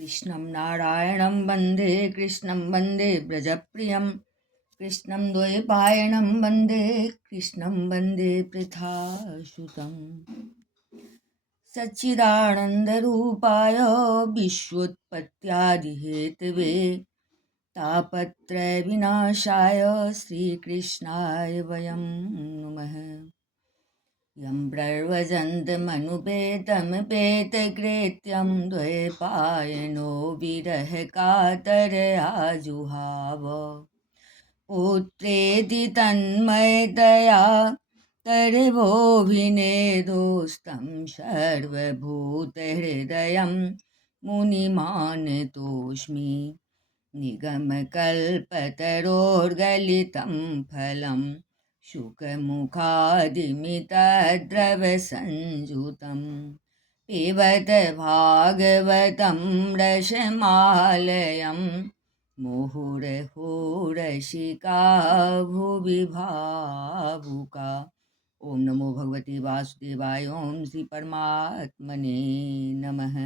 कृष्णं नारायणं वन्दे कृष्णं वन्दे व्रजप्रियं कृष्णं द्वैपायनं वन्दे कृष्णं वन्दे पृथासुतं सच्चिदानन्दरूपाय विश्वोत्पत्त्यादिहेतवे तापत्रयविनाशाय श्रीकृष्णाय वयं नुमः। यं प्रव्रजन्तमनुपेतमपेतकृत्यं द्वैपायनो विरहकातरया जुहाव पुत्रेति तन्मयतया तर्वोऽभिनेदोस्तं सर्वभूतहृदयं मुनिमानतोऽस्मि निगमकल्पतरोर्गलितं फलं शुकमुखादिमितद्रवसंयुतं पिबत भागवतं रसमालयं मुहुरहुरसिका भुवि भावुका। ओम नमो भगवते वासुदेवाय। ओम श्री परमात्मने नमः।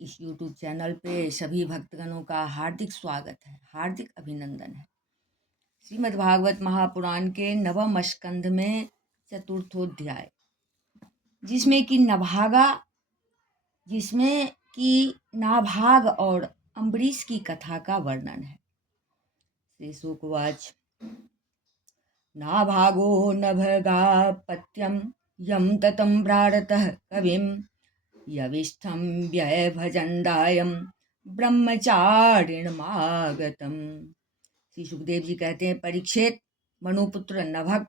इस YouTube चैनल पे सभी भक्तगणों का हार्दिक स्वागत है, हार्दिक अभिनंदन है। श्रीमद् भागवत महापुराण के नवम स्कंध में चतुर्थोध्याय, जिसमें कि नाभाग और अम्बरीश की कथा का वर्णन है। श्री शुकवाच नाभागो नभगापत्यं यं ततं प्रारतः कविं यविष्ठं व्ययभजन्दायं ब्रह्मचारिणमागतम। श्री सुखदेव जी कहते हैं, परीक्षित, मनुपुत्र नभग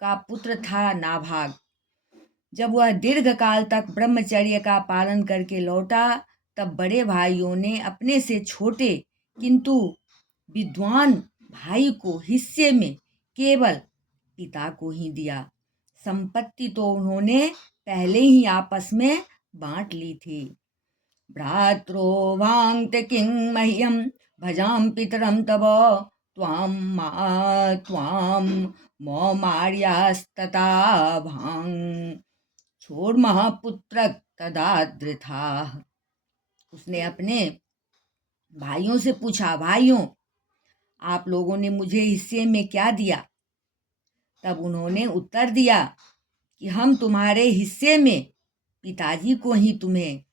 का पुत्र था नाभाग। जब वह दीर्घ काल तक ब्रह्मचर्य का पालन करके लौटा, तब बड़े भाइयों ने अपने से छोटे किंतु विद्वान भाई को हिस्से में केवल पिता को ही दिया। संपत्ति तो उन्होंने पहले ही आपस में बांट ली थी। भ्रात्रो भांगत किं मह्यम भजाम पितरम तव त्वाम मौमार्यास्तता भांग छोड़ महापुत्र तदादृथा। उसने अपने भाइयों से पूछा, भाइयों, आप लोगों ने मुझे हिस्से में क्या दिया? तब उन्होंने उत्तर दिया कि हम तुम्हारे हिस्से में पिताजी को ही तुम्हें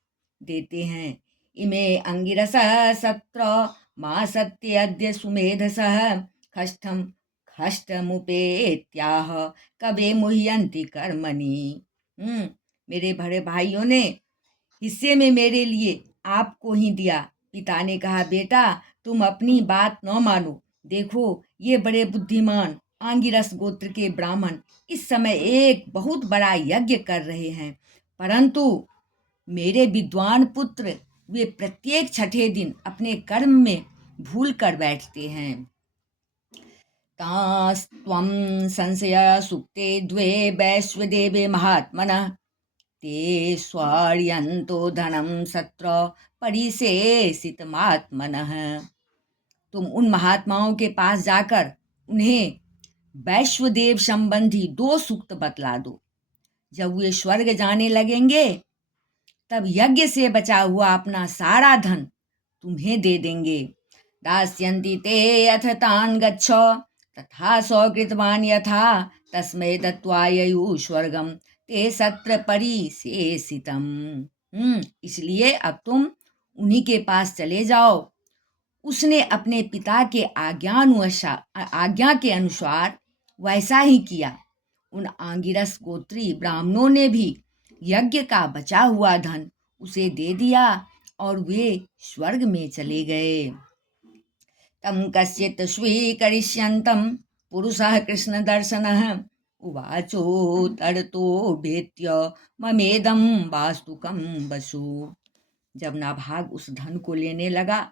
देते हैं। इमे अंगिरस सत्र मां सत्य अद्य सुमेधसः खष्टम खष्टमुपेत्याह कबे मुह्यन्ति कर्मणि। मेरे बड़े भाइयों ने हिस्से में मेरे लिए आपको ही दिया। पिता ने कहा, बेटा, तुम अपनी बात न मानो। देखो, ये बड़े बुद्धिमान आंगिरस गोत्र के ब्राह्मण इस समय एक बहुत बड़ा यज्ञ कर रहे हैं, परंतु मेरे विद्वान पुत्र वे प्रत्येक छठे दिन अपने कर्म में भूल कर बैठते हैं। तास्त्वं संशय सुक्ते द्वे वैश्वदेवे महात्मनः ते स्वार्यन्तो धनं सत्र परिशेषितमात्मनः। तुम उन महात्माओं के पास जाकर उन्हें वैश्वदेव संबंधी 2 सूक्त बतला दो। जब वे स्वर्ग जाने लगेंगे, तब यज्ञ से बचा हुआ अपना सारा धन तुम्हें दे देंगे। दास्यन्ति ते अथ तान् गच्छ तथा सौकृतवान् यथा तस्मै दत्त्वा ययुः स्वर्गम ते सत्र परिशेषितम। इसलिए अब तुम उन्हीं के पास चले जाओ। उसने अपने पिता के आज्ञा के अनुसार वैसा ही किया। उन आंगिरस गोत्री ब्राह्मणों ने भी यज्ञ का बचा हुआ धन उसे दे दिया और वे स्वर्ग में चले गए। तम कश्चित् स्वीकरिष्यन्तं पुरुषः कृष्ण दर्शनः उवाचो तरतो भेत्य ममेदं वास्तुकं वसु। जब नाभाग उस धन को लेने लगा,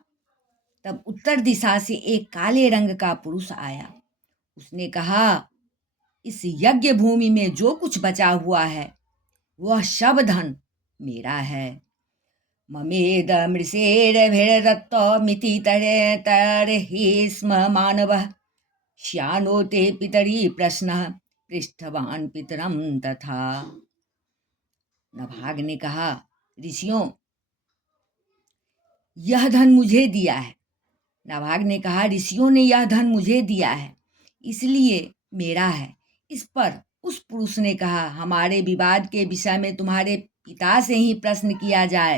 तब उत्तर दिशा से एक काले रंग का पुरुष आया। उसने कहा, इस यज्ञ भूमि में जो कुछ बचा हुआ है वह सब धन मेरा है। ममेद मृषेरभिर्दत्त मिति तरहि स्म मानवः श्यानो ते पितरी प्रश्नः पृष्ठवान पितरम तथा। नभाग ने कहा, ऋषियों, यह धन मुझे दिया है। नाभाग ने कहा, ऋषियों ने यह धन मुझे दिया है, इसलिए मेरा है। इस पर उस पुरुष ने कहा, हमारे विवाद के विषय में तुम्हारे पिता से ही प्रश्न किया जाए।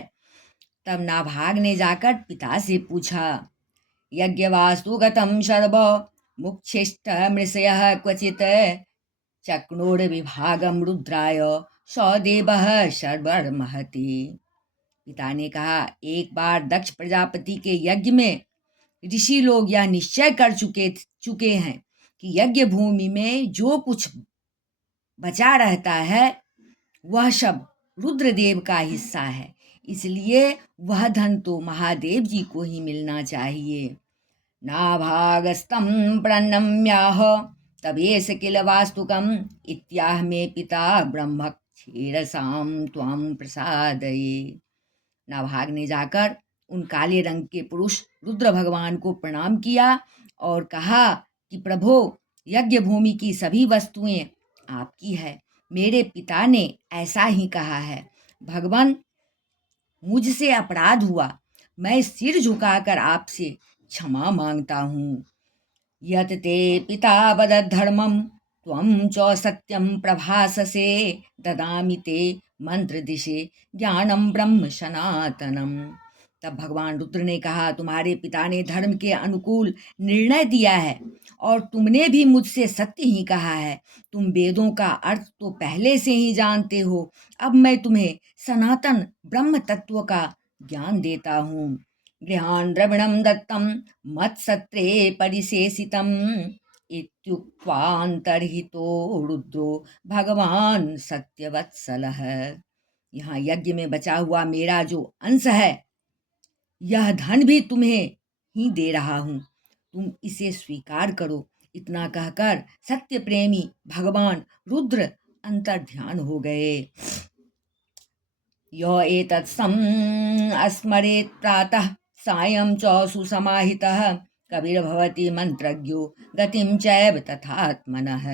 तब नाभाग ने जाकर पिता से पूछा, यज्ञवास्तुगतं शर्व मुक्षिष्ट मृषय क्वचित चक्नोर्विभागं रुद्राय सदेवः शर्वर्महति। पिता ने कहा, एक बार दक्ष प्रजापति के यज्ञ में ऋषि लोग यह निश्चय कर चुके हैं कि यज्ञ भूमि में जो कुछ बचा रहता है वह सब रुद्रदेव का हिस्सा है, इसलिए वह धन तो महादेव जी को ही मिलना चाहिए। नाभागस्तं प्रणम्याह तबेश किल वास्तुकम् इत्याह मे पिता ब्रह्म क्षीरसां त्वां प्रसादये। नाभाग ने जाकर उन काले रंग के पुरुष रुद्र भगवान को प्रणाम किया और कहा कि प्रभो, यज्ञ भूमि की सभी वस्तुएं आपकी है। मेरे पिता ने ऐसा ही कहा है। भगवान, मुझसे अपराध हुआ, मैं सिर झुकाकर आपसे क्षमा मांगता हूँ। यत ते पिता वदद्धर्मं त्वं च सत्यं प्रभाससे ददामि ते मंत्र दिशे ज्ञानम ब्रह्म सनातनम। तब भगवान रुद्र ने कहा, तुम्हारे पिता ने धर्म के अनुकूल निर्णय दिया है और तुमने भी मुझसे सत्य ही कहा है। तुम वेदों का अर्थ तो पहले से ही जानते हो। अब मैं तुम्हें सनातन ब्रह्म तत्व का ज्ञान देता हूँ। गृहान् द्रविणं दत्तं मत्सत्रे परिशेषितम् इत्युक्त्वान्तर्हितो रुद्रो भगवान सत्यवत्सलः। यहाँ यज्ञ में बचा हुआ मेरा जो अंश है, यह धन भी तुम्हें ही दे रहा हूँ, तुम इसे स्वीकार करो। इतना कहकर सत्य प्रेमी भगवान रुद्र अंतर्ध्यान हो गए। यो एतत्सम् अस्मरेत् प्रातः सायं च सुसमाहितः कविर्भवति मंत्रज्ञो गतिं चैव तथात्मनः।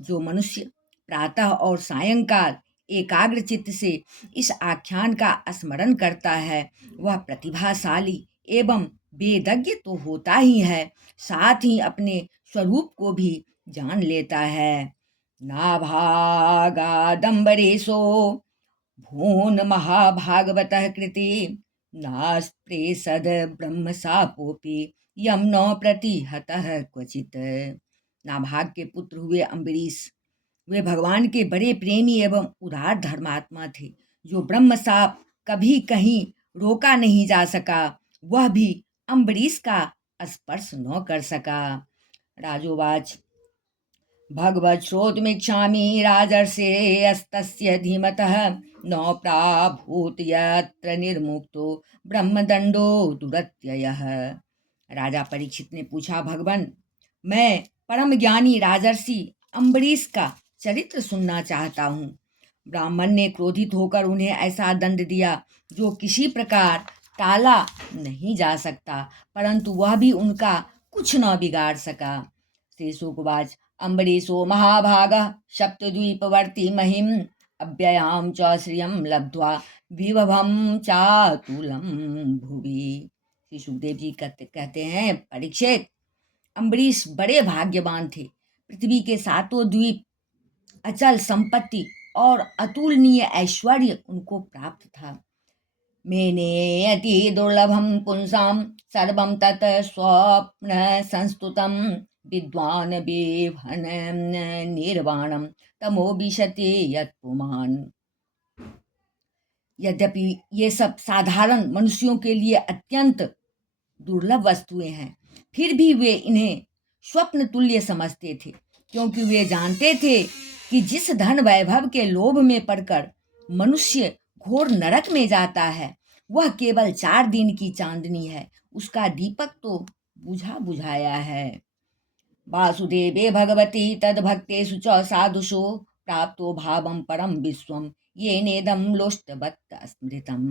जो मनुष्य प्रातः और सायंकाल एकाग्र चित्त से इस आख्यान का स्मरण करता है, वह प्रतिभाशाली एवं वेदज्ञ तो होता ही है, साथ ही अपने स्वरूप को भी जान लेता है। नाभागादम्बरेशो भून महाभागवतः कृति नास्प्रेसद ब्रह्म सापोपि यम न प्रतिहतः क्वचित। नाभाग के पुत्र हुए अम्बरीश, वे भगवान के बड़े प्रेमी एवं उदार धर्मात्मा थे। जो ब्रह्म साप कभी कहीं रोका नहीं जा सका, वह भी अम्बरीश का स्पर्श न कर सका। राजोवाच, भगवत् श्रोतुमिच्छामि राजर्षेस्तस्य धीमतः न प्राभूत यत्र निर्मुक्तो ब्रह्मदंडो दुरत्ययः। राजा परीक्षित ने पूछा, भगवान, मैं परम ज्ञानी राजर्षि अम्बरीश का चरित्र सुनना चाहता हूँ। ब्राह्मण ने क्रोधित होकर उन्हें ऐसा दंड दिया जो किसी प्रकार टाला नहीं जा सकता, परंतु वह भी उनका कुछ न बिगाड़ सका। श्री शुकवाच, अम्बरीशो महाभागः सप्तद्वीपवर्ती महिम् अव्ययां च श्रियं लब्ध्वा विभवं चातुलं भुवि। श्री सुखदेव जी कहते हैं, परीक्षित, अम्बरीश बड़े भाग्यवान थे। पृथ्वी के सातों द्वीप, अचल संपत्ति और अतुलनीय ऐश्वर्य उनको प्राप्त था। मेने अति दुर्लभम पुंसाम सर्वं तत् स्वप्न संस्तुतम विद्वान बेभन निर्वाणम तमो विशते यत्पुमान। यद्यपि ये सब साधारण मनुष्यों के लिए अत्यंत दुर्लभ वस्तुएं हैं, फिर भी वे इन्हें स्वप्न तुल्य समझते थे, क्योंकि वे जानते थे कि जिस धन वैभव के लोभ में पड़कर मनुष्य घोर नरक में जाता है, वह केवल 4 दिन की चांदनी है, उसका दीपक तो बुझा बुझाया है। वासुदेवे भगवती तद्भक्तेषु च साधुषु प्राप्तो भावं परम विश्वम ये नेदम लोष्टवत् स्मृतम।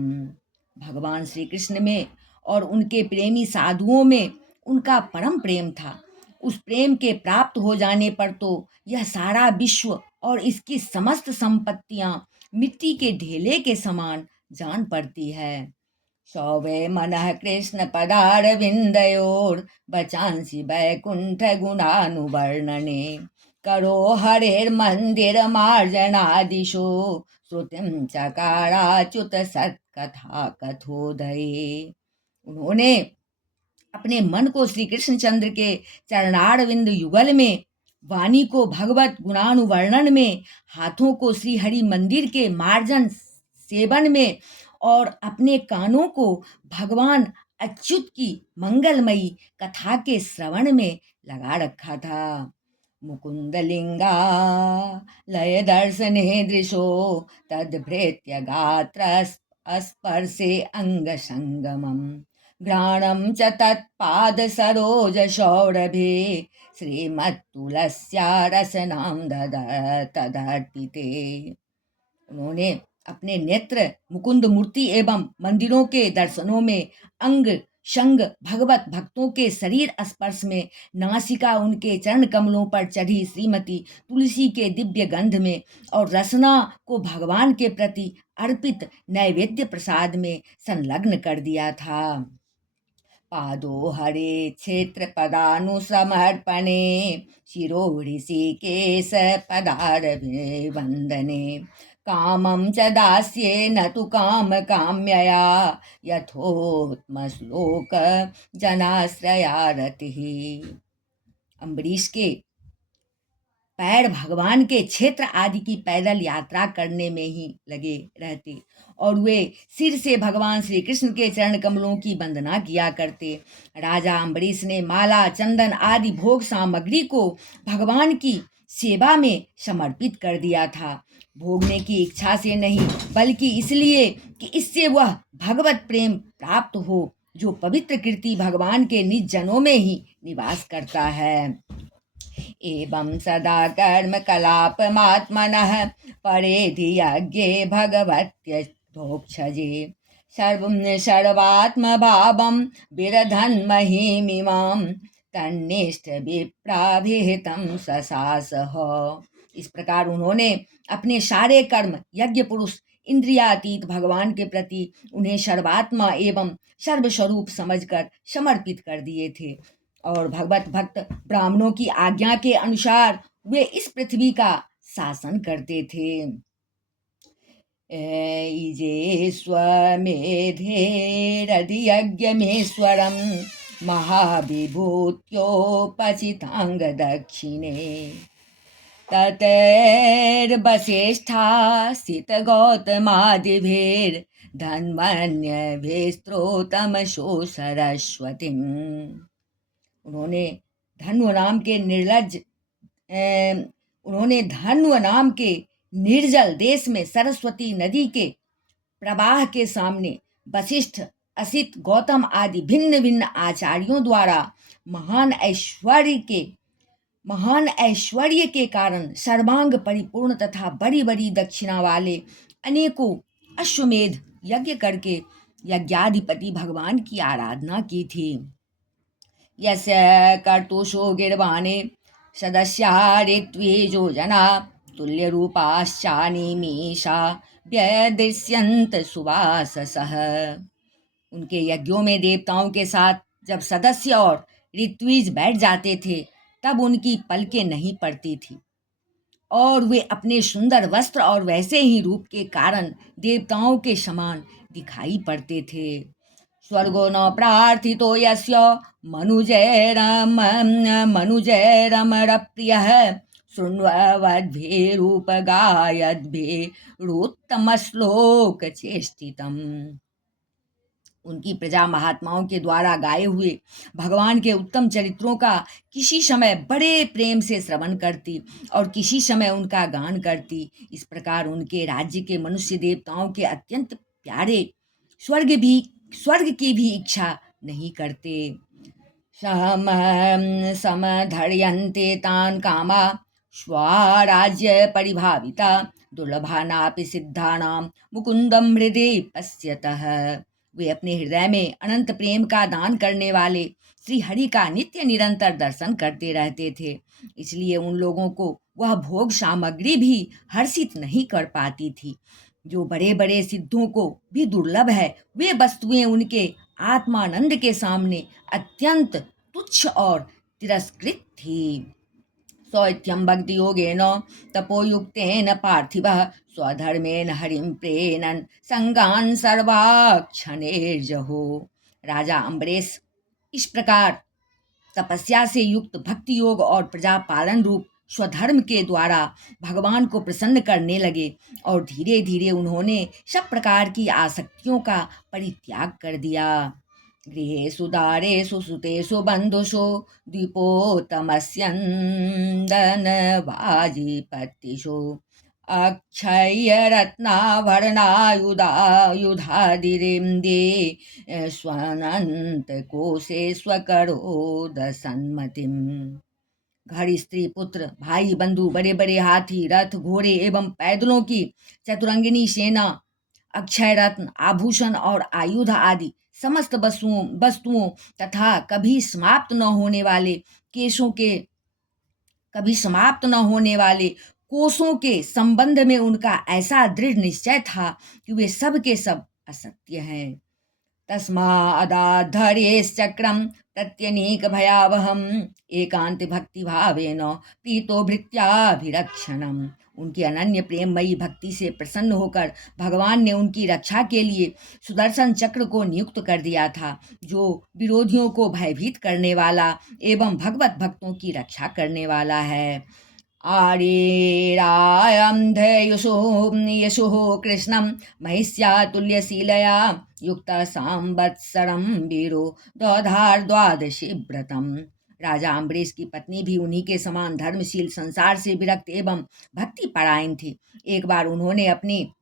भगवान श्री कृष्ण में और उनके प्रेमी साधुओं में उनका परम प्रेम था। उस प्रेम के प्राप्त हो जाने पर तो यह सारा विश्व और इसकी समस्त संपत्तियां मिट्टी के ढेले के समान जान पड़ती है। सौवे मनः कृष्ण पदारविन्दयोर् वचांसि वैकुण्ठ गुणानुवर्णने करो हरेर्मन्दिरमार्जनादिशो श्रुतिं चकाराच्युत सत्कथा कथोदये। उन्होंने अपने मन को श्री कृष्णचंद्र के चरणारविंद युगल में, वाणी को भगवत गुणानुवर्णन में, हाथों को श्री हरि मंदिर के मार्जन सेवन में और अपने कानों को भगवान अच्युत की मंगलमयी कथा के श्रवण में लगा रखा था। मुकुंदलिंगा लय दर्शने दृशो तद्भृत्य गात्र स्पर्शे अंग संगमम घ्राणं च तत्पाद सरोज सौरभे श्रीमत्तुलस्या रसनां तदर्पिते। उन्होंने अपने नेत्र मुकुंद मूर्ति एवं मंदिरों के दर्शनों में, अंग शंग भगवत भक्तों के शरीर स्पर्श में, नासिका उनके चरण कमलों पर चढ़ी श्रीमती तुलसी के दिव्य गंध में और रसना को भगवान के प्रति अर्पित नैवेद्य प्रसाद में संलग्न कर दिया था। पादो हरे क्षेत्र पदानुसमर्पणे शिरो ऋषिकेश पदारभे वंदने कामं च दास्ये न तु काम काम्यया यथोत्मश्लोक जनाश्रया रतिः। अम्बरीश के पैर भगवान के क्षेत्र आदि की पैदल यात्रा करने में ही लगे रहते और वे सिर से भगवान श्री कृष्ण के चरण कमलों की वंदना किया करते। राजा अम्बरीश ने माला चंदन आदि भोग सामग्री को भगवान की सेवा में समर्पित कर दिया था, भोगने की इच्छा से नहीं बल्कि इसलिए कि इससे वह भगवत प्रेम प्राप्त हो जो पवित्र कीर्ति भगवान के निज जनों में ही निवास करता है। एवं सदा कर्म कलापमात्मनः परेधि यज्ञे भगवत्यधोक्षजे सर्वात्मभावं विरधन्महीमिमां तन्निष्ठ विप्राभिहितं ससासः। इस प्रकार उन्होंने अपने सारे कर्म यज्ञ पुरुष इंद्रियातीत भगवान के प्रति उन्हें सर्वात्मा एवं सर्वस्वरूप समझकर समर्पित कर दिए थे और भगवत भक्त ब्राह्मणों की आज्ञा के अनुसार वे इस पृथ्वी का शासन करते थे। ईजे स्वमेधेरधियज्ञमेश्वरं महाविभूत्योपचितांग दक्षिणे ततैर्वसिष्ठा स्थित गौतमादिभिर्धन्वन्यभिस्त्रोतमशो सरस्वतीम्। उन्होंने धन्व नाम के निर्जल देश में सरस्वती नदी के प्रवाह के सामने वशिष्ठ असित गौतम आदि भिन्न भिन्न आचार्यों द्वारा महान ऐश्वर्य के कारण सर्वांग परिपूर्ण तथा बड़ी बड़ी दक्षिणा वाले अनेकों अश्वमेध यज्ञ करके यज्ञाधिपति भगवान की आराधना की थी। यस्य कर्तुषो गिर्वाणे सदस्या ऋत्विजो जना तुल्यरूपाश्चानिमीषा व्यदृश्यन्त सुवाससः। उनके यज्ञों में देवताओं के साथ जब सदस्य और ऋत्विज बैठ जाते थे तब उनकी पलकें नहीं पड़ती थी और वे अपने सुंदर वस्त्र और वैसे ही रूप के कारण देवताओं के समान दिखाई पड़ते थे। स्वर्गो न प्रार्थितो यस्य मनुजैरमरप्रियः शृण्वद्भिरूपगायद्भिरुत्तमश्लोकचेष्टितम्। उनकी प्रजा महात्माओं के द्वारा गाए हुए भगवान के उत्तम चरित्रों का किसी समय बड़े प्रेम से श्रवण करती और किसी समय उनका गान करती। इस प्रकार उनके राज्य के मनुष्य देवताओं के अत्यंत प्यारे स्वर्ग की भी इच्छा नहीं करते। समधर्यन्ते तान् कामा स्वराज्य परिभाविता दुर्लभानापि सिद्धानां मुकुंदम हृदय पश्यतः। वे अपने हृदय में अनंत प्रेम का दान करने वाले श्री हरि का नित्य निरंतर दर्शन करते रहते थे, इसलिए उन लोगों को वह भोग सामग्री भी हर्षित नहीं कर पाती थी जो बड़े बड़े सिद्धों को भी दुर्लभ है, वे वस्तुएं उनके आत्मानंद के सामने अत्यंत तुच्छ और तिरस्कृत थी। सौत्यं भक्ति योगेन तपोयुक्तेन पार्थिवः स्वधर्मेण हरिं प्रेणन् संगान् सर्वाक्षणेर्जहो। राजा अम्बरीश इस प्रकार तपस्या से युक्त भक्ति योग और प्रजा पालन रूप स्वधर्म के द्वारा भगवान को प्रसन्न करने लगे और धीरे धीरे उन्होंने सब प्रकार की आसक्तियों का परित्याग कर दिया। गृहेषु दारेषु सुतेषु बन्धुषु द्विपोतमस्यन्दनवाजिपत्तिषु अक्षय्यरत्नाभरणायुधादिरिन्दे स्वनन्तकोशे स्वकरोदसन्मतिम्। घर, स्त्री, पुत्र, भाई, बंधु, बड़े बड़े हाथी, रथ, घोड़े एवं पैदलों की चतुरंगिनी सेना, अक्षय रत्न, आभूषण और आयुध आदि समस्त वस्तुओं तथा कभी समाप्त न होने वाले कोषों के संबंध में उनका ऐसा दृढ़ निश्चय था कि वे सब के सब असत्य हैं। तस्मादाधरेश्चक्रं प्रत्यनीक भयावहम एकांत भक्ति भावेन प्रीतो भृत्याभिरक्षणम। उनकी अनन्य प्रेममयी भक्ति से प्रसन्न होकर भगवान ने उनकी रक्षा के लिए सुदर्शन चक्र को नियुक्त कर दिया था, जो विरोधियों को भयभीत करने वाला एवं भगवत भक्तों की रक्षा करने वाला है। यशुः कृष्णं महिष्यातुल्यशीलया युक्तः संवत्सरं वीरो दधार द्वादशी व्रतम्। राजा अम्बरीश की पत्नी भी उन्हीं के समान धर्मशील, संसार से विरक्त एवं भक्ति परायण थी। एक बार उन्होंने अपनी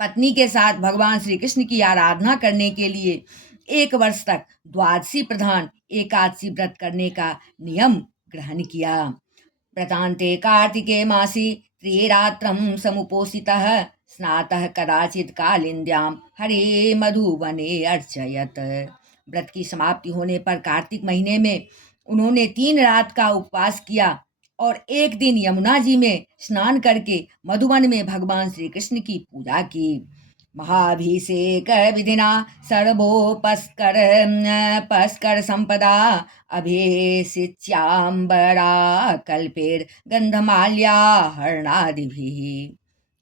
पत्नी के साथ भगवान श्री कृष्ण की आराधना करने के लिए 1 वर्ष तक द्वादशी प्रधान एकादशी व्रत करने का नियम ग्रहण किया। व्रतान्ते कार्तिके मासी त्रिरात्रं समुपोषितः स्नातः कदाचित् कालिन्द्यां हरे मधुवने अर्चयत। व्रत की समाप्ति होने पर कार्तिक महीने में उन्होंने 3 रात का उपवास किया और एक दिन यमुना जी में स्नान करके मधुवन में भगवान श्री कृष्ण की पूजा की। महाभिषेक विधिना सर्वोपस्कर संपदा अभिषिच्याम्बरा कल्पेर गंधमाल्या हरणादिभिः।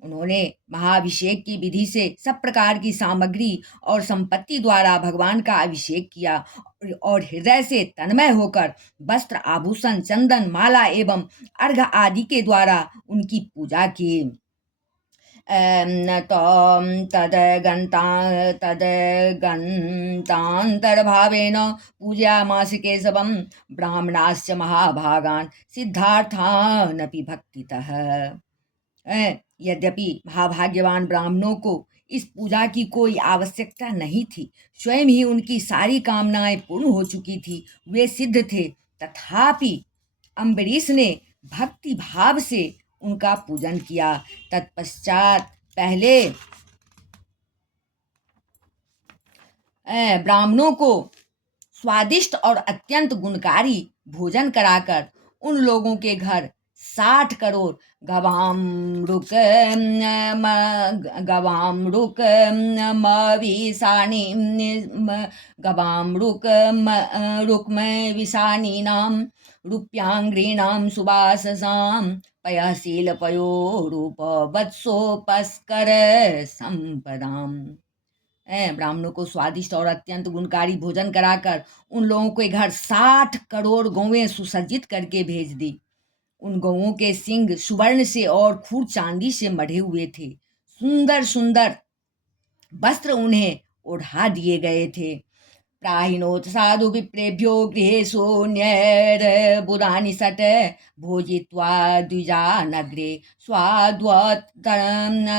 उन्होंने महाभिषेक की विधि से सब प्रकार की सामग्री और संपत्ति द्वारा भगवान का अभिषेक किया और हृदय से तन्मय होकर वस्त्र, आभूषण, चंदन, माला एवं अर्घ आदि के द्वारा उनकी पूजा की। तदगन्तान्तर्भावेन पूजयामास केशवं ब्राह्मणाश्च महाभागान् सिद्धार्थानपि भक्तितः। यद्यपि महाभाग्यवान ब्राह्मणों को इस पूजा की कोई आवश्यकता नहीं थी, स्वयं ही उनकी सारी कामनाएं पूर्ण हो चुकी थी, वे सिद्ध थे, तथापि अम्बरीश ने भक्ति भाव से उनका पूजन किया। तत्पश्चात पहले ब्राह्मणों को स्वादिष्ट और अत्यंत गुणकारी भोजन कराकर उन लोगों के घर 60 करोड़ गवामृक विषाणीनां रूप्यांग्रीणां सुवाससां पयशीलपयो रूप वत्सोपस्कर संपदाम। ब्राह्मणों को स्वादिष्ट और अत्यंत गुणकारी भोजन कराकर उन लोगों के घर 60 करोड़ गौवें सुसज्जित करके भेज दी। उन गौओं के सींग सुवर्ण से और खूर चांदी से मढ़े हुए थे। सुंदर सुंदर वस्त्र उन्हें ओढ़ा दिए गए थे। प्राहिणोत साधु विप्रेभ्यो गृहेषु न्यैर्बुधानि षट् भोजित्वा द्विजानग्रे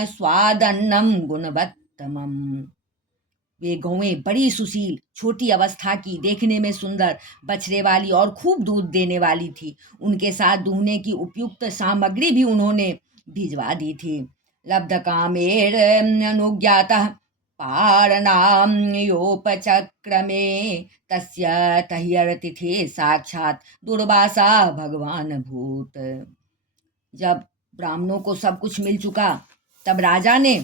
स्वादन्नं गुणवत्तमम्। वे गौएं बड़ी सुशील, छोटी अवस्था की, देखने में सुंदर, बछड़े वाली और खूब दूध देने वाली थी। उनके साथ दूहने की उपयुक्त सामग्री भी उन्होंने भिजवा दी थी। लब्ध कामेर अनुज्ञातः पारणाम्योपचक्रमे तस्य तह्यरतिथे साक्षात दुर्वासा भगवान भूत। जब ब्राह्मणों को सब कुछ मिल चुका तब राजा ने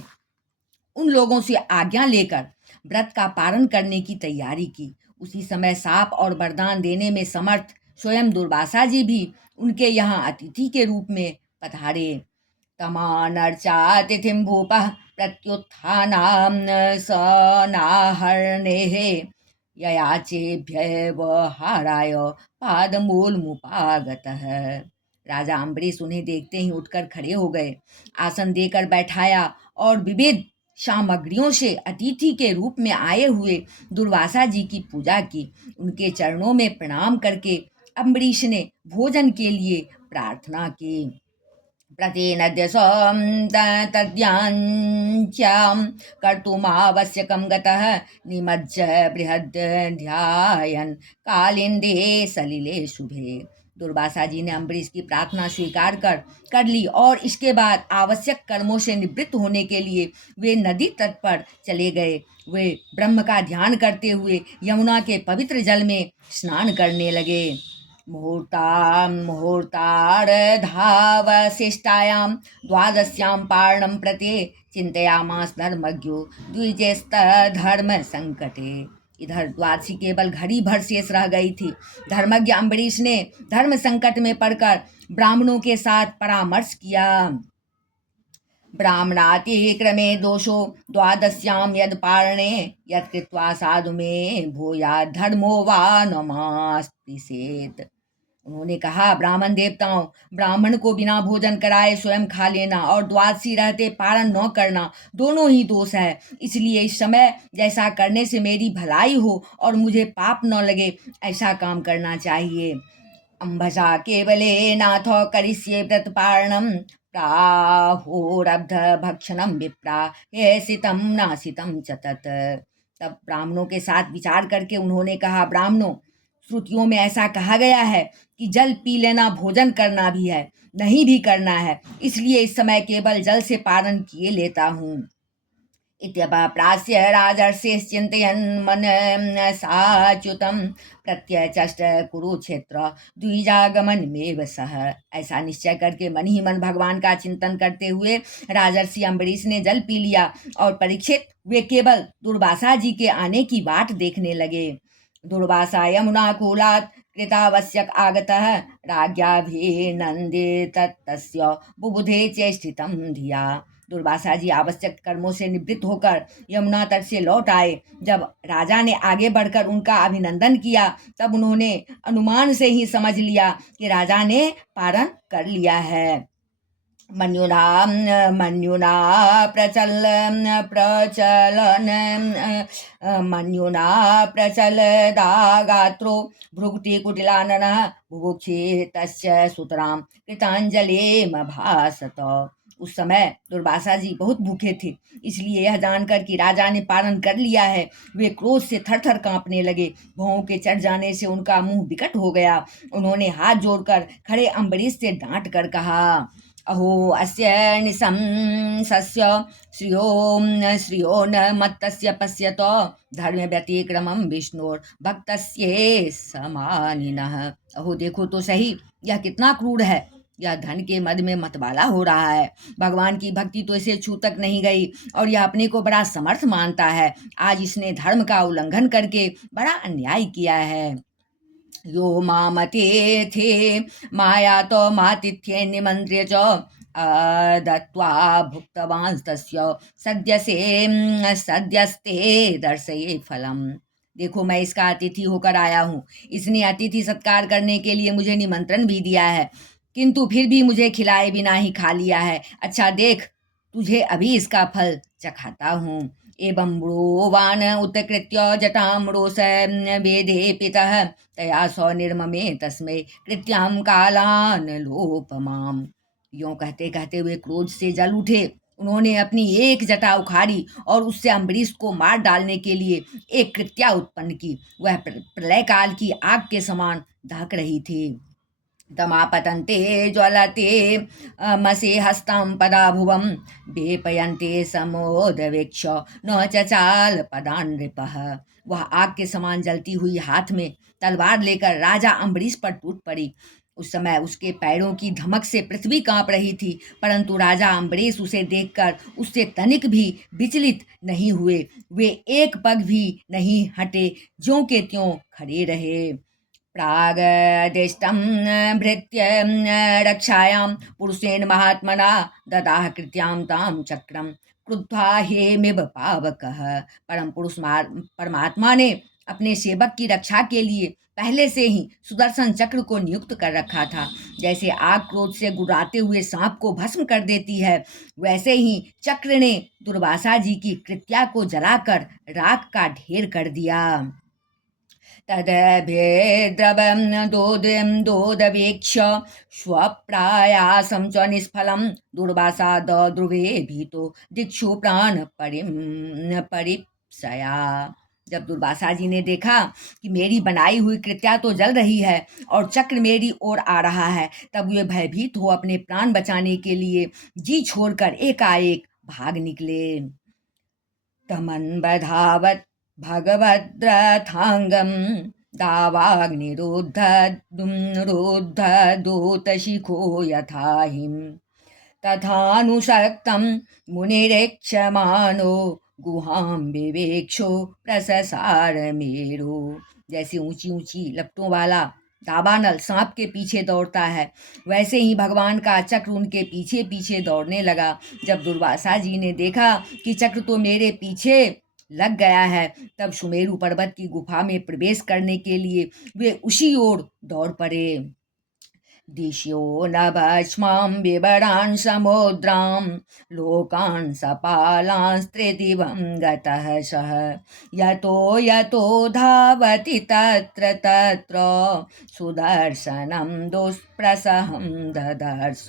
उन लोगों से आज्ञा लेकर व्रत का पालन करने की तैयारी की। उसी समय साप और वरदान देने में समर्थ स्वयं दुर्वासा जी भी उनके यहाँ अतिथि के रूप में पधारे। तमानर्चातिथिं भूपः प्रत्युत्थानां सनाहरणेः ययाचेभ्यैव हाराय पादमूलमुपागतः। राजा अम्बरीश उन्हें देखते ही उठकर खड़े हो गए, आसन देकर बैठाया और विविध सामग्रियों से अतिथि के रूप में आए हुए दुर्वासा जी की पूजा की। उनके चरणों में प्रणाम करके अम्बरीश ने भोजन के लिए प्रार्थना की। प्रतिनद्य तद्याञ्चां कर्तुमावश्यकं गतः निमज्ज बृहद्ध्यायन् कालिन्दे सलिले शुभे। दुर्वासा जी ने अम्बरीश की प्रार्थना स्वीकार कर ली और इसके बाद आवश्यक कर्मों से निवृत्त होने के लिए वे नदी तट पर चले गए। वे ब्रह्म का ध्यान करते हुए यमुना के पवित्र जल में स्नान करने लगे। मुहूर्तार्धावशिष्टायां द्वादश्यां पारणं प्रति चिंतयामास धर्मज्ञो द्विजेस्तधर्म संकटे। इधर द्वादशी केवल घड़ी भर शेष रह गई थी। धर्मज्ञ अम्बरीश ने धर्म संकट में पड़कर ब्राह्मणों के साथ परामर्श किया। ब्राह्मणातिक्रमे दोषो द्वादश्यां यद पारणे यत् कृत्वा साधु में भूयात् धर्मो वा न मास्पृशेत्। उन्होंने कहा, ब्राह्मण देवताओं, ब्राह्मण को बिना भोजन कराए स्वयं खा लेना और द्वादशी रहते पारण न करना दोनों ही दोष है। इसलिए इस समय जैसा करने से मेरी भलाई हो और मुझे पाप न लगे ऐसा काम करना चाहिए। अम्भसा केवले नाथ करिष्ये व्रत पारणम प्राहोरब्ध भक्षणम विप्रा हे सितम नासितम च तत्। तब ब्राह्मणों के साथ विचार करके उन्होंने कहा, ब्राह्मणों, श्रुतियों में ऐसा कहा गया है कि जल पी लेना भोजन करना भी है, नहीं भी करना है, इसलिए इस समय केवल जल से पारण किए लेता हूँ। इत्यप्रास्य राजर्षिश्चिन्तयन् मनसाच्युतं प्रत्यचष्ट कुरुक्षेत्र द्विजागमनमेव सह। ऐसा निश्चय करके मन ही मन भगवान का चिंतन करते हुए राजर्षि अम्बरीश ने जल पी लिया और परीक्षित वे केवल दुर्वासा जी के आने की बाट देखने लगे। दुर्वासा यमुनाकूलात् कृतावश्यक आगतः राज्ञाभिनन्दितस्य बुबुधे चेष्टितं धिया। दुर्वासा जी आवश्यक कर्मों से निवृत्त होकर यमुना तट से लौट आए। जब राजा ने आगे बढ़कर उनका अभिनंदन किया तब उन्होंने अनुमान से ही समझ लिया कि राजा ने पारण कर लिया है। मन्युना प्रचलदागात्रो भ्रुकुटिकुटिलाननः बुभुक्षे तस्य सुतरां कृतांजलिमभासत। उस समय दुर्वासा जी बहुत भूखे थे, इसलिए यह जानकर कि राजा ने पारण कर लिया है वे क्रोध से थरथर कांपने लगे। भौं के चढ़ जाने से उनका मुंह विकट हो गया। उन्होंने हाथ जोड़कर खड़े अम्बरीश से डांट कर कहा, अहो अस्य निशंसस्य श्रियो न मत्तस्य पश्यत धर्म व्यतिक्रमं विष्णोर्भक्तस्ये समानिनः। अहो देखो तो सही, यह कितना क्रूर है। यह धन के मद में मतवाला हो रहा है। भगवान की भक्ति तो इसे छू तक नहीं गई और यह अपने को बड़ा समर्थ मानता है। आज इसने धर्म का उल्लंघन करके बड़ा अन्याय किया है। यो मामतिथे माया तो मातिथ्ये निमंत्र्य च दत्वा भुक्तवान् तस्य सद्यस्ते दर्शये फलम। देखो, मैं इसका अतिथि होकर आया हूँ। इसने अतिथि सत्कार करने के लिए मुझे निमंत्रण भी दिया है, किंतु फिर भी मुझे खिलाए बिना ही खा लिया है। अच्छा देख, तुझे अभी इसका फल चखाता हूँ। एवं ब्रुवान् उत्कृत्य जटां रोष वेदे पितः तया स्वनिर्ममे तस्मै कृत्यां कालान् लोपमाम्। यों कहते कहते वे क्रोध से जल उठे। उन्होंने अपनी एक जटा उखाड़ी और उससे अम्बरीश को मार डालने के लिए एक कृत्या उत्पन्न की। वह प्रलय काल की आग के समान दहक रही थी। तमापतन्ते ज्वलते मसे हस्तं पदा भुवं वेपयन्ते समोदवेक्ष न चचाल पदान् नृपः। वह आग के समान जलती हुई हाथ में तलवार लेकर राजा अम्बरीश पर टूट पड़ी। उस समय उसके पैरों की धमक से पृथ्वी कांप रही थी, परंतु राजा अम्बरीश उसे देखकर उससे तनिक भी विचलित नहीं हुए। वे एक पग भी नहीं हटे, ज्यों के त्यों खड़े रहे। प्रागदिष्टं भृत्य रक्षायां पुरुषेण महात्मना ददाह कृत्यां तां चक्रम क्रुद्धा हेमिव पावकः। परमात्मा ने अपने सेवक की रक्षा के लिए पहले से ही सुदर्शन चक्र को नियुक्त कर रखा था। जैसे आग क्रोध से गुर्राते हुए सांप को भस्म कर देती है, वैसे ही चक्र ने दुर्वासा जी की कृत्या को जलाकर राख का ढेर कर दिया। तदभेद्रवं दोदवेक्ष स्वप्रायासं च निष्फलं दुर्वासा दद्रुवे भीतो दिक्षु प्राण परिप्सया। जब दुर्वासा जी ने देखा कि मेरी बनाई हुई कृत्या तो जल रही है और चक्र मेरी ओर आ रहा है, तब वे भयभीत हो अपने प्राण बचाने के लिए जी छोड़कर एकाएक भाग निकले। तमन्वधावत् भगवद्रथांगं दावाग्निरुद्धदूतशिखो यथा हिम तथानुशक्तं मुनिरेक्षमाणो गुहां विवेक्षो प्रससार मेरु। जैसे ऊंची ऊंची लपटों वाला दावानल सांप के पीछे दौड़ता है, वैसे ही भगवान का चक्र उनके पीछे पीछे दौड़ने लगा। जब दुर्वासा जी ने देखा कि चक्र तो मेरे पीछे लग गया है, तब सुमेरु पर्वत की गुफा में प्रवेश करने के लिए वे उसी ओर दौड़ पड़े। दिश्यो नभस्मां विवरान् समुद्रां लोकान् सपालांस्त्रिदिवं गतः सः यतो यतो धावति तत्र तत्र सुदर्शनं दुष्प्रसहं ददर्श।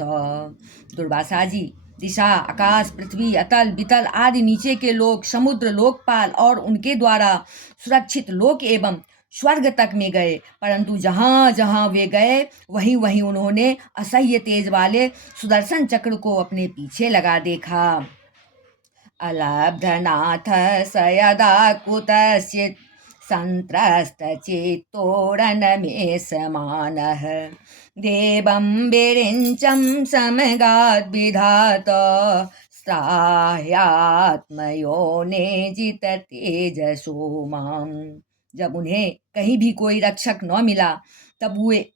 दुर्वासा जी दिशा, आकाश, पृथ्वी, अतल वितल आदि नीचे के लोक, समुद्र, लोकपाल और उनके द्वारा सुरक्षित लोक एवं स्वर्ग तक में गए, परंतु जहाँ जहाँ वे गए वहीं वहीं उन्होंने असह्य तेज वाले सुदर्शन चक्र को अपने पीछे लगा देखा। अलब्धनाथ स यदा कुतश्चित् संत्रस्तचित्तोरणमेशमानः देवं विरिञ्चं समगाद्विधात स्त्राह्यात्मयोने जित तेजसो माम्। जब उन्हें कहीं भी कोई रक्षक न मिला, तब वे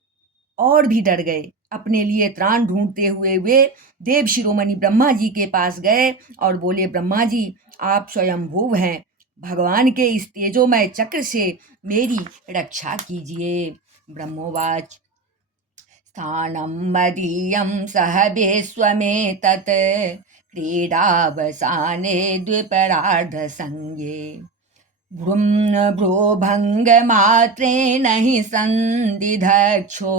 और भी डर गए। अपने लिए त्राण ढूंढते हुए वे देव शिरोमणि ब्रह्मा जी के पास गए और बोले, ब्रह्मा जी, आप स्वयंभू हैं, भगवान के इस तेजोमय चक्र से मेरी रक्षा कीजिए। ब्रह्मोवाच स्थानं मदीयं सह विश्वमेतत् क्रीडावसाने द्विपरार्धसंज्ञे भ्रो भंगमात्रेण हि संदिधक्षो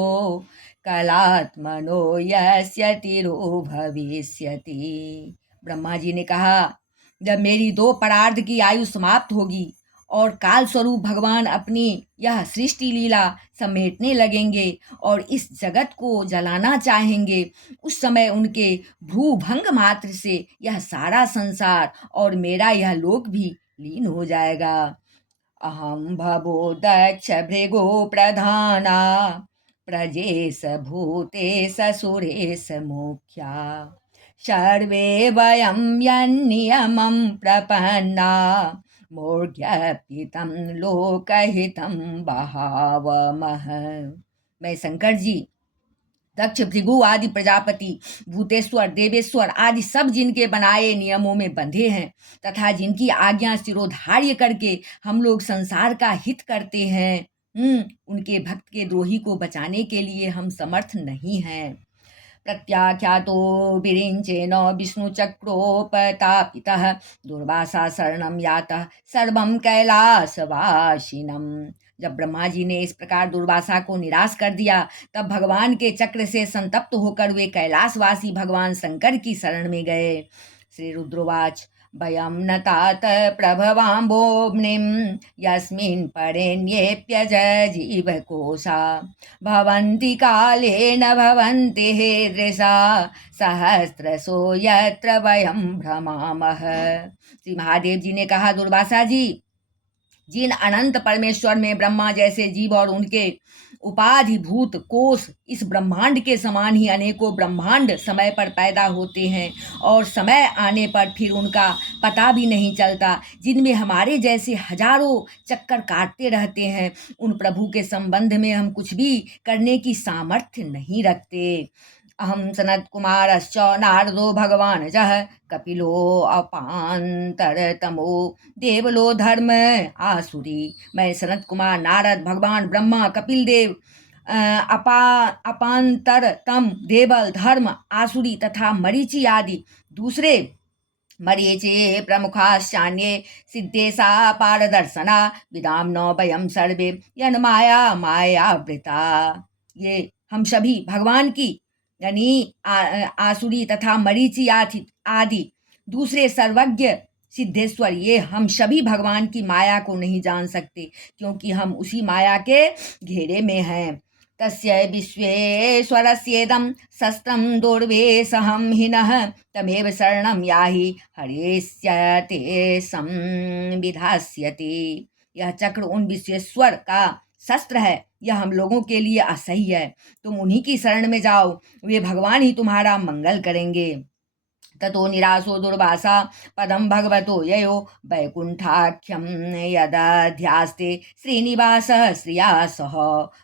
कलात्मनो यस्य तिरो भविष्यति। ब्रह्मा जी ने कहा, जब मेरी दो परार्ध की आयु समाप्त होगी और काल स्वरूप भगवान अपनी यह सृष्टि लीला समेटने लगेंगे और इस जगत को जलाना चाहेंगे, उस समय उनके भ्रूभंग मात्र से यह सारा संसार और मेरा यह लोक भी लीन हो जाएगा। अहम भवो दक्ष भृगो प्रधाना प्रजेश भूतेश सुरेश मुख्या सर्वे वयं यन्नियमं प्रपन्ना मूर्ध्यपितं लोकहितं बहावमः। मैं शंकर जी, दक्ष, भृगु आदि प्रजापति, भूतेश्वर, देवेश्वर आदि सब जिनके बनाए नियमों में बंधे हैं तथा जिनकी आज्ञा शिरोधार्य करके हम लोग संसार का हित करते हैं, उनके भक्त के द्रोही को बचाने के लिए हम समर्थ नहीं हैं। प्रत्याख्यातो विरिञ्चेन विष्णुचक्रोपतापितः दुर्वासा शरणं यातः सर्वं कैलासवासिनम्। जब ब्रह्मा जी ने इस प्रकार दुर्वासा को निराश कर दिया, तब भगवान के चक्र से संतप्त होकर वे कैलाशवासी भगवान शंकर की शरण में गए। श्री रुद्रवाच वयं न तात प्रभवाम्बोऽग्निं यस्मिन् परेण्येप्यज जीवकोशा भवन्ति कालेन भवन्ति हीदृशा सहस्रशो यत्र वयं भ्रमामः। श्री महादेव जी ने कहा, दुर्वासा जी, जिन अनंत परमेश्वर में ब्रह्मा जैसे जीव और उनके उपाधिभूत कोष इस ब्रह्मांड के समान ही अनेकों ब्रह्मांड समय पर पैदा होते हैं और समय आने पर फिर उनका पता भी नहीं चलता, जिनमें हमारे जैसे हजारों चक्कर काटते रहते हैं। उन प्रभु के संबंध में हम कुछ भी करने की सामर्थ्य नहीं रखते। अहम सनत कुमारश्च नारदो भगवान जह कपिलो अपांतरतमो देवलो धर्म आसुरी। मैं सनत कुमार, नारद, भगवान ब्रह्मा, कपिल देव, अपांतरतम, देवल, धर्म, आसुरी तथा मरीचि आदि दूसरे मरीचे प्रमुखाश्चान्ये सिद्धेशा पारदर्शना विदाम न वयम सर्वे यन माया मायावृता। ये हम सभी भगवान की यानी आसुरी तथा मरीचि आदि दूसरे सर्वज्ञ सिद्धेश्वर, ये हम सभी भगवान की माया को नहीं जान सकते, क्योंकि हम उसी माया के घेरे में हैं। तस्य विश्वेश्वरस्येदं शस्त्रं दुर्वेशहं हिनः तमेव शरणं याहि हरेस्य ते संविधास्यति। यह चक्र उन विश्वेश्वर का शस्त्र है, यह हम लोगों के लिए असह्य है। तुम उन्हीं की शरण में जाओ, वे भगवान ही तुम्हारा मंगल करेंगे। ततो निराशो दुर्वासा पदम भगवतो ययो वैकुंठाख्यम यदध्यास्ते श्रीनिवास श्रिया सह।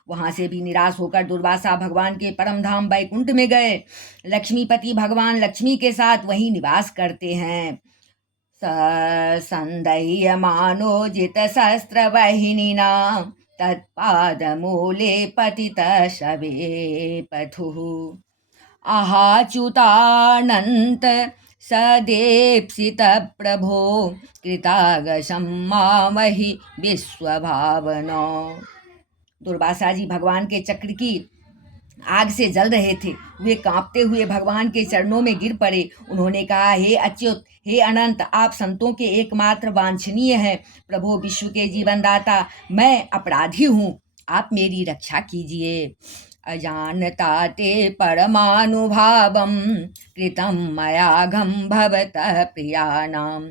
वहाँ से भी निराश होकर दुर्वासा भगवान के परम धाम वैकुंठ में गए। लक्ष्मीपति भगवान लक्ष्मी के साथ वहीं निवास करते हैं। संदह्यमानो जित शस्त्र वहिनीना तत्पादमूले पतितः शवे पथुः। आहाच्युतानन्त सदेप्सित प्रभो कृतागशं मामहि विश्वभावनो। दुर्वासा जी भगवान के चक्र की आग से जल रहे थे। वे कांपते हुए भगवान के चरणों में गिर पड़े। उन्होंने कहा, हे अच्युत, हे अनंत, आप संतों के एकमात्र वांछनीय हैं। प्रभु विश्व के जीवनदाता, मैं अपराधी हूँ, आप मेरी रक्षा कीजिए। अजानता ते परमानुभावं कृतं मयाघं भवतः प्रियाणां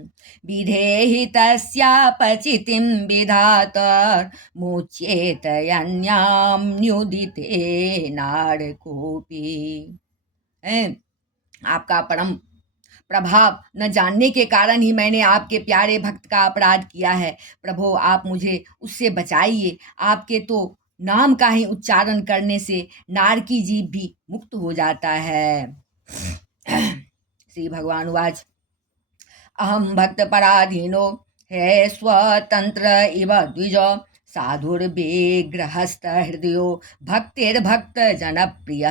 विधेहि तस्यापचितिं विधातर्मुच्येत यन्याम्युदिते नारकोऽपि। आपका परम प्रभाव न जानने के कारण ही मैंने आपके प्यारे भक्त का अपराध किया है। प्रभु, आप मुझे उससे बचाइए। आपके तो नाम का ही उच्चारण करने से नारकी जीव भी मुक्त हो जाता है। श्री भगवान उवाच, अहम भक्त पराधीनो हे स्वतंत्र इव द्विज साधुर्विग्रहस्थ हृदयो भक्तिर्भक्त जनप्रिय।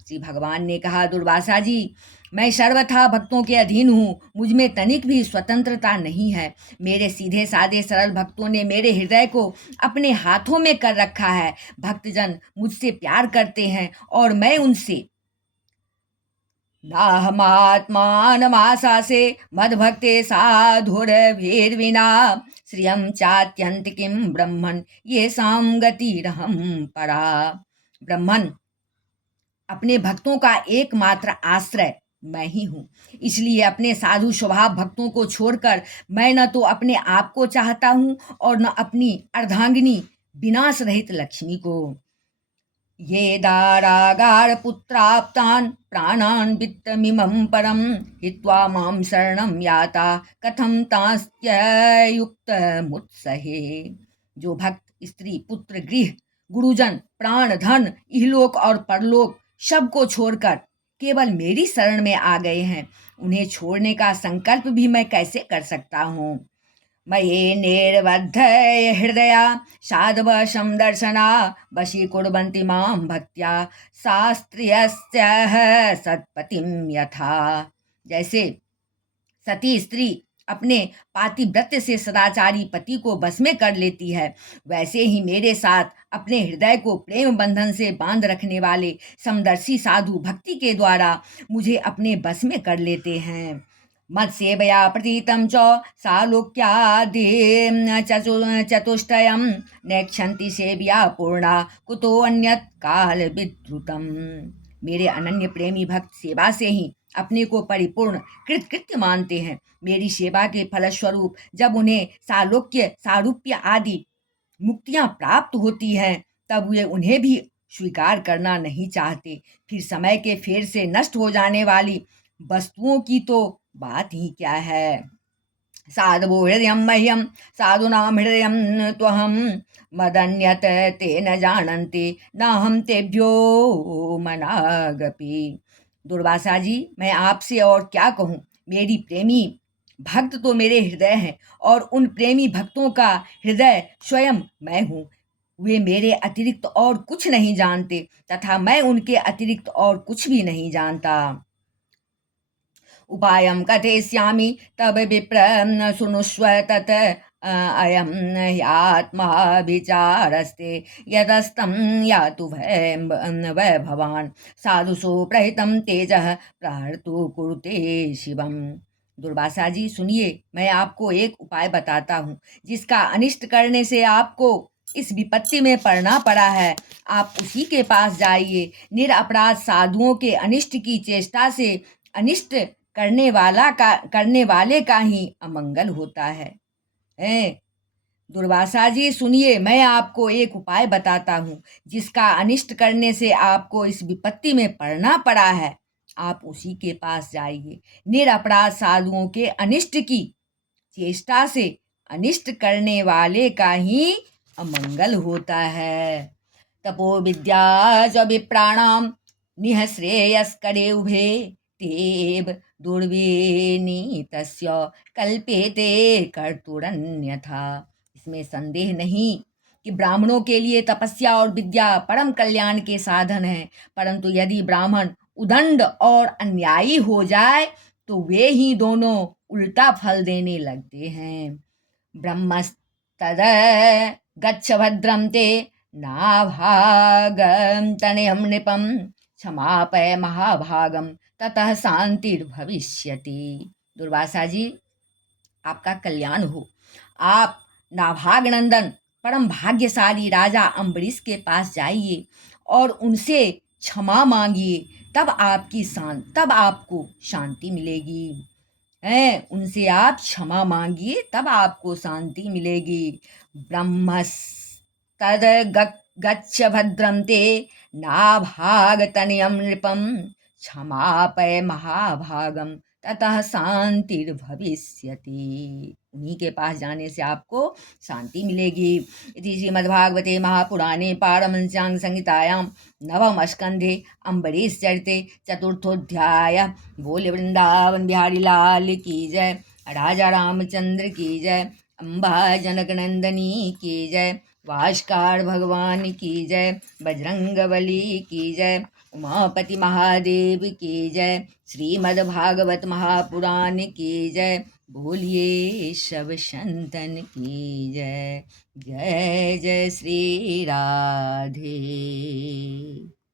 श्री भगवान ने कहा, दुर्वासा जी, मैं सर्वथा भक्तों के अधीन हूँ, मुझ में तनिक भी स्वतंत्रता नहीं है। मेरे सीधे साधे सरल भक्तों ने मेरे हृदय को अपने हाथों में कर रखा है। भक्तजन मुझसे प्यार करते हैं और मैं उनसे। नाहमात्मानमाशासे मद्भक्ते साधुर्भिर्विना श्रियं चात्यंत किं ब्रह्मन् येषां गतिरहं परा। ब्रह्मन, अपने भक्तों का एकमात्र आश्रय मैं ही हूँ, इसलिए अपने साधु स्वभाव भक्तों को छोड़कर मैं न तो अपने आप को चाहता हूँ और न अपनी अर्धांगिनी विनाश रहित लक्ष्मी को। ये दारागार पुत्राप्तान प्राणान वित्तमिमं परम हित्वा मां शरणं याता कथम तास्त्ययुक्त मुत्सहे। जो भक्त स्त्री, पुत्र, गृह, गुरुजन, प्राण, धन, इहलोक और परलोक सबको छोड़कर केवल मेरी शरण में आ गए हैं, उन्हें छोड़ने का संकल्प भी मैं कैसे कर सकता हूँ। मये निर्बद्ध हृदया साधवशं दर्शना वशीकुर्वन्ति मां भक्त्या शास्त्रीयस्य सत्पतिं यथा। जैसे सती स्त्री अपने पातिव्रत्य से सदाचारी पति को बस में कर लेती है, वैसे ही मेरे साथ अपने हृदय को प्रेम बंधन से बांध रखने वाले समदर्शी साधु भक्ति के द्वारा मुझे अपने बस में कर लेते हैं। मत्सेवया प्रतीतं च सालोक्यादिं चतुष्टयं नेक्षन्ति सेव्या पूर्णा कुतो अन्यत् काल विद्रुतम्। मेरे अनन्य प्रेमी भक्त सेवा से ही अपने को परिपूर्ण कृतकृत्य मानते हैं। मेरी सेवा के फलस्वरूप जब उन्हें सालोक्य, सारूप्य आदि मुक्तियां प्राप्त होती हैं, तब वे उन्हें भी स्वीकार करना नहीं चाहते। फिर समय के फेर से नष्ट हो जाने वाली वस्तुओं की तो बात ही क्या है। साधवो हृदयं मह्यं साधूनां हृदयं त्वहं मदन्यत ते न जानन्ति नाहं तेभ्यो मनागपि। दुर्वासा जी, मैं आपसे और क्या कहूँ। मेरी प्रेमी भक्त तो मेरे हृदय हैं और उन प्रेमी भक्तों का हृदय स्वयं मैं हूँ। वे मेरे अतिरिक्त और कुछ नहीं जानते तथा मैं उनके अतिरिक्त और कुछ भी नहीं जानता। उपायं कथयिष्यामि तब विप्र शृणुष्व तत् अयं ह्यात्मा विचारस्ते यदस्तं यातु वै भवान् साधुषु प्रहितं तेजः प्रहर्तु कुरुते शिवम्। दुर्वासा जी सुनिए, मैं आपको एक उपाय बताता हूँ जिसका अनिष्ट करने से आपको इस विपत्ति में पड़ना पड़ा है। आप उसी के पास जाइए। निरपराध साधुओं के अनिष्ट की चेष्टा से अनिष्ट करने वाले का ही अमंगल होता है। दुर्वासा जी सुनिए, मैं आपको एक उपाय बताता हूँ जिसका अनिष्ट करने से आपको इस विपत्ति में पड़ना पड़ा है। आप उसी के पास जाइए। निरपराध साधुओं के अनिष्ट की चेष्टा से अनिष्ट करने वाले का ही अमंगल होता है। तपो विद्या च विप्राणाम निःश्रेयस्करे उभे तेव दुर्विनीतस्य कल्पेते कर्तुरन्यथा। इसमें संदेह नहीं कि ब्राह्मणों के लिए तपस्या और विद्या परम कल्याण के साधन है, परंतु यदि ब्राह्मण उदंड और अन्यायी हो जाए तो वे ही दोनों उल्टा फल देने लगते हैं। ब्रह्मस्तद गच्छ भद्रं ते नाभागं तनयं नृपं क्षमापय महाभागम ततः शांतिर्भविष्यति। दुर्वासा जी, आपका कल्याण हो। आप नाभाग नंदन परम भाग्यशाली राजा अम्बरीश के पास जाइए और उनसे क्षमा मांगिए, तब आपको शांति मिलेगी। उनसे आप क्षमा मांगिए, तब आपको शांति मिलेगी। ब्रह्मस्तद गच्छ भद्रं ते नाभागतनयं नृपं क्षमापय महाभागम ततः शांतिर्भविष्यति। उन्हीं के पास जाने से आपको शांति मिलेगी। इति श्रीमद्भागवते महापुराणे पारमहंस्यां संहितायां नवम स्कंधे अम्बरीश चरिते चतुर्थोध्याय। बोले वृंदावन बिहारी लाल की जय, राजा रामचंद्र की जय, अम्बा जनक नंदनी की जय, भास्कर भगवान की जय, बजरंगबली की जय, उमापति महादेव की जय, श्रीमद्भागवत महापुराण की जय। बोलिए शब संतन की जय। जय जय श्री राधे।